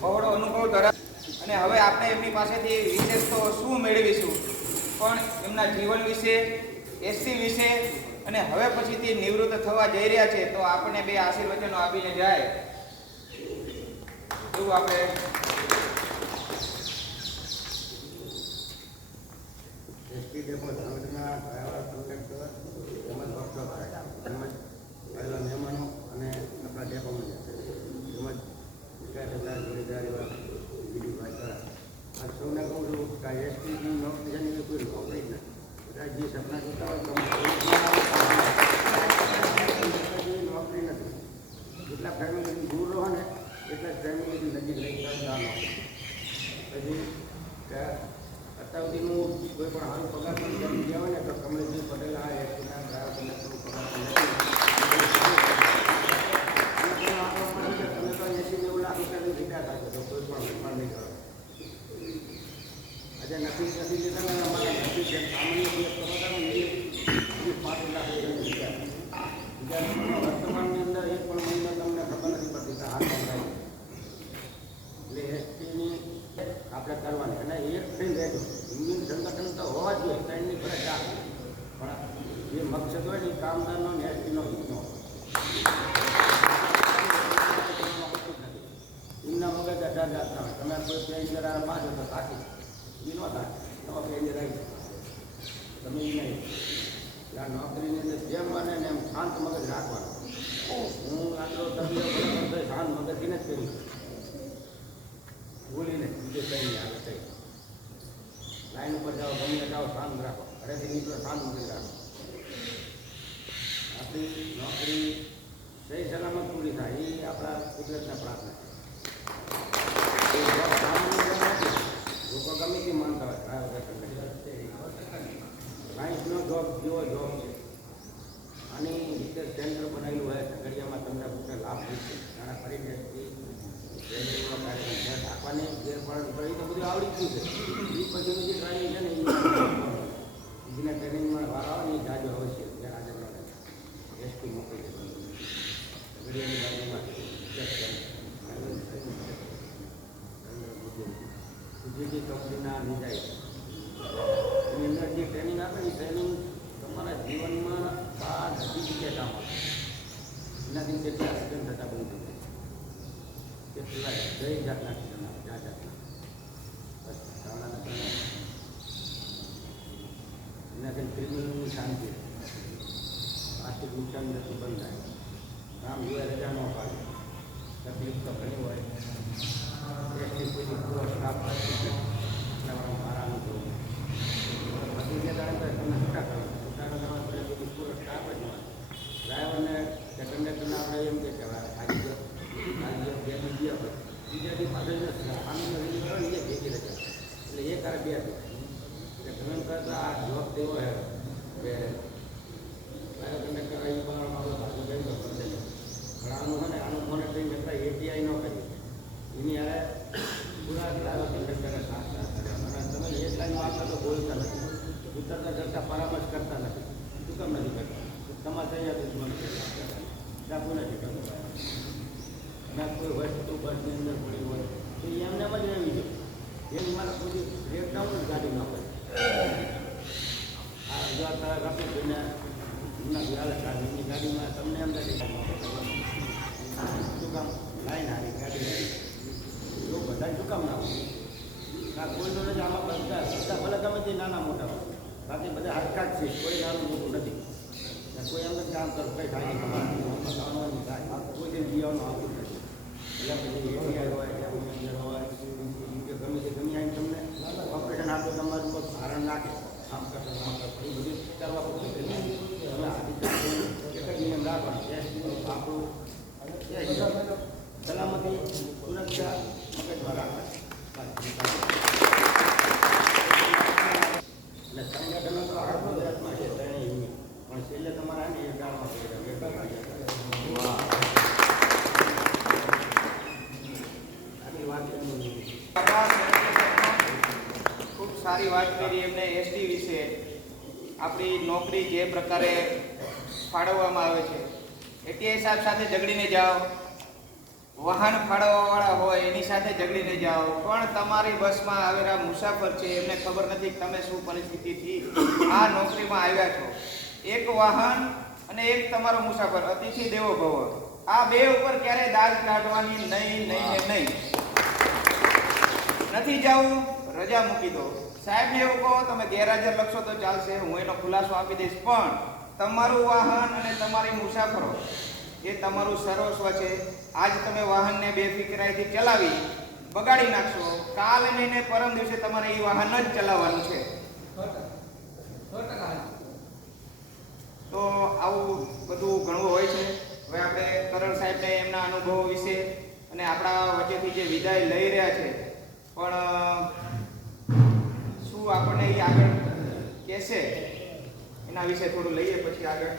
બહોળો અનુભવ ધરાવે અને હવે આપણે એમની પાસેથી વિશેષ તો શું મેળવીશું, પણ એમના જીવન વિશે, એસટી વિશે અને હવે પછીથી નિવૃત્ત થવા જઈ રહ્યા છે તો આપણે બે આશીર્વચનો આપીને જાય એવું આપણે ST depot Dhrangadhra driver conductor તેમજ વર્કશોપ તેમજ પહેલા મહેમાનો અને આપણા ડેપોમાં તેમજ વિકાસ જોડીદાર બીડીભાઈ દ્વારા આ સૌને કહું છું કે એસટીની નોકરી છે ને કોઈ નોકરી જ નથી. બધા જે સપના જોતા હોય નોકરી નથી. જેટલા ફેમિલીથી દૂર રહો ને એટલા જ ફેમિલીથી નજીક રહી શકતા નોકરી. પછી અત્યાર સુધીનું કોઈ પણ હાલ પગાર પણ કરી ગયા હોય ને તો કમલેશજી પટેલ આ એસટીના ડ્રાઈવર કંડક્ટરનું પગાર તમે તો 80-90 લાખ રૂપિયાની ભેગા થાય તો કોઈ પણ વેપાર નહીં કરો. આજે નથી જતા ને અમારા નથી સામાન્ય દિવસ કમાતા ને એ 5 લાખ રૂપિયાની ભેગા બીજા વર્તમાનની અંદર એક પણ મહિનો તમને ખબર નથી પડતી કે હાથ પકડાય. એટલે એસટીની આપણે કરવાની અને એક થઈને રહેજો. યુનિયન સંગઠન તો હોવા જ જોઈએ, ત્રણની ફરજ આ પણ જે મકસદ હોય ને કામદારનો ને એસટીનો હિતનો એમના મગજ 18 જાતના હોય. તમે કોઈ પેન્જર બાંધો તો સાચી એ ન થાય, તમે પેન્જર આવી તમે એ નહીં. આ નોકરીની અંદર જેમ બને ને એમ શાંત મગજ રાખવાનું. હું આટલો તબિયત શાંત મગજથી જ કર્યું બોલીને બીજે કંઈ આગળ કંઈ લાઈન ઉપર જાઓ ગમે જાઓ શાંત રાખો. ઘરેથી નીકળો શાંત મગજ રાખો. આપણી નોકરી સહી સલામત પૂરી થાય એ આપણા કુદરતના પ્રાર્થના છે. લોકો ગમે તે માનતા હોય ડ્રાઈવર સાયન્સનો જોબ જેવો જોબ છે. આની રીતે સેન્ટર બનાવેલું હોય ઝઘડિયામાં તમને પોતે લાભ મળશે. ઘણા ફરી રાખવાની જે પણ એ તો બધું આવડી ગયું છે. એ પછીનું જે ટ્રેનિંગ છે ને એના ટ્રેનિંગમાં વાર આવે ને એ જાજો અવશ્ય ત્યારે આજે એસટી મોકલી દે ઝઘડિયાની બાજુમાં જે કંપનીના નિજાય એની અંદર જે ટ્રેનિંગ આપે ને ટ્રેનિંગ તમારા જીવનમાં 5 જગ્યાએ કામ આપે. એનાથી કેટલા એક્સિડન્ટ થતા બંધ થઈ જાય. કેટલા કઈ જાતના એક્સિડન્ટ જાતના એનાથી ક્રિમિનલની શાંતિ આર્થિક નુકસાન નથી બંધ થાય. કામ જોવા રજા ન પાડે. તકલીફ તો ઘણી હોય. એસટી કોઈ પૂરો સ્ટાફ મારા અનુભવ બધી જે કારણ તમે છૂટા કરવા પડે બધી પૂરો સ્ટાફ જ હોય. ડ્રાઈવરને કે કંડક્ટરને આપણે એમ કે કહેવાય આજે બીજા બી પાછળ સામાન્ય રીત કરો ને એ ભેગી રજા એટલે એ કારે બે એટલે ઘણા કરતા આ જોબ તેવો હે કે ડ્રાઈવર કંડક્ટર અહીં પણ મારો ભાગો ગઈ તો કરી દેજો. પણ આનું હોય ને આનું મોનિટરિંગ કરતા એટીઆઈ ન કરી એની યારે પૂરા ડ્રાઈવર કંડક્ટરને સાથ અને તમે એક લાઈનમાં આવતા તો બોલતા નથી, ઉતરતા કરતા પરામર્શ કરતા નથી. શું કામ નથી કરતા? તમારે તૈયાર રાખવું નથી કરતું. અને કોઈ વસ્તુ બસની અંદર પડી હોય તો એમને જ રહેવી જોઈએ. એની મારે કોઈ બ્રેકડાઉન ગાડી ન હોય. આ રજૂઆત રાખી જોઈને એમના એમની ગાડીમાં તમને એમ લાગે શું કામ લાઈન આવી ગાડી એવું બધા શું કામ ના હોય? આ કોઈ જોડે જ આમાં બધા ભલે ગમે તે નાના મોટા હોય, બાકી બધા હરખા જ છે. કોઈ નાનું મોટું નથી. કોઈ એમ જ કામ કરો કંઈ થાય નહીં થાય કોઈ જે જીવવાનું આવતું નથી. એટલે પછી એટીઆઈ હોય એમ્બ્યુલન્સ હોય કે ગમે તે ગમે આવીને તમને ઓપરેશન આપો તમારું કોઈ ભારણ નાખે આમ કરતો આમ કરતો એ બધું કરવા પડતું તમે એક જ નિયમ રાખવાનું આપણું સલામતી સુરક્ષા મગજમાં રાખવાની. એટલે સંગઠનો તો આખા ગુજરાતમાં છે ત્રણેય યુનિયન પણ છેલ્લે તમારા ને એ ગાળમાં ખૂબ સારી વાત કરી એમને એસટી વિશે. આપણી નોકરી જે પ્રકારે ફાળવવામાં આવે છે એટીઆઈ સાહેબ સાથે ઝઘડીને જાઓ વાહન ફાળવવાવાળા હોય એની સાથે ઝઘડીને જાઓ, પણ તમારી બસમાં આવેલા મુસાફર છે એમને ખબર નથી કે તમે શું પરિસ્થિતિથી આ નોકરીમાં આવ્યા છો. એક વાહન અને એક તમારો મુસાફર, અતિથિ દેવો ભવ, આ બે ઉપર ક્યારેય દાગ કાઢવાની નહીં ને નહીં. નથી જવું, રજા મૂકી દો. સાહેબને એવું કહો તમે ગેરહાજર લખશો તો ચાલશે, હું એનો ખુલાસો આપી દઈશ, પણ તમારું વાહન અને તમારી મુસાફરો એ તમારું સર્વસ્વ છે. આજ તમે વાહનને બેફિકરાઈથી ચલાવી બગાડી નાખશો, કાલ અને પરમ દિવસે તમારે એ વાહન જ ચલાવવાનું છે. તો આવું બધું ઘણું હોય છે. હવે આપણે કરણ સાહેબને એમના અનુભવો વિશે અને આપણા વચ્ચેથી જે વિદાય લઈ રહ્યા છે, પણ શું આપણને એ આગળ કહેશે એના વિશે થોડું લઈએ પછી આગળ.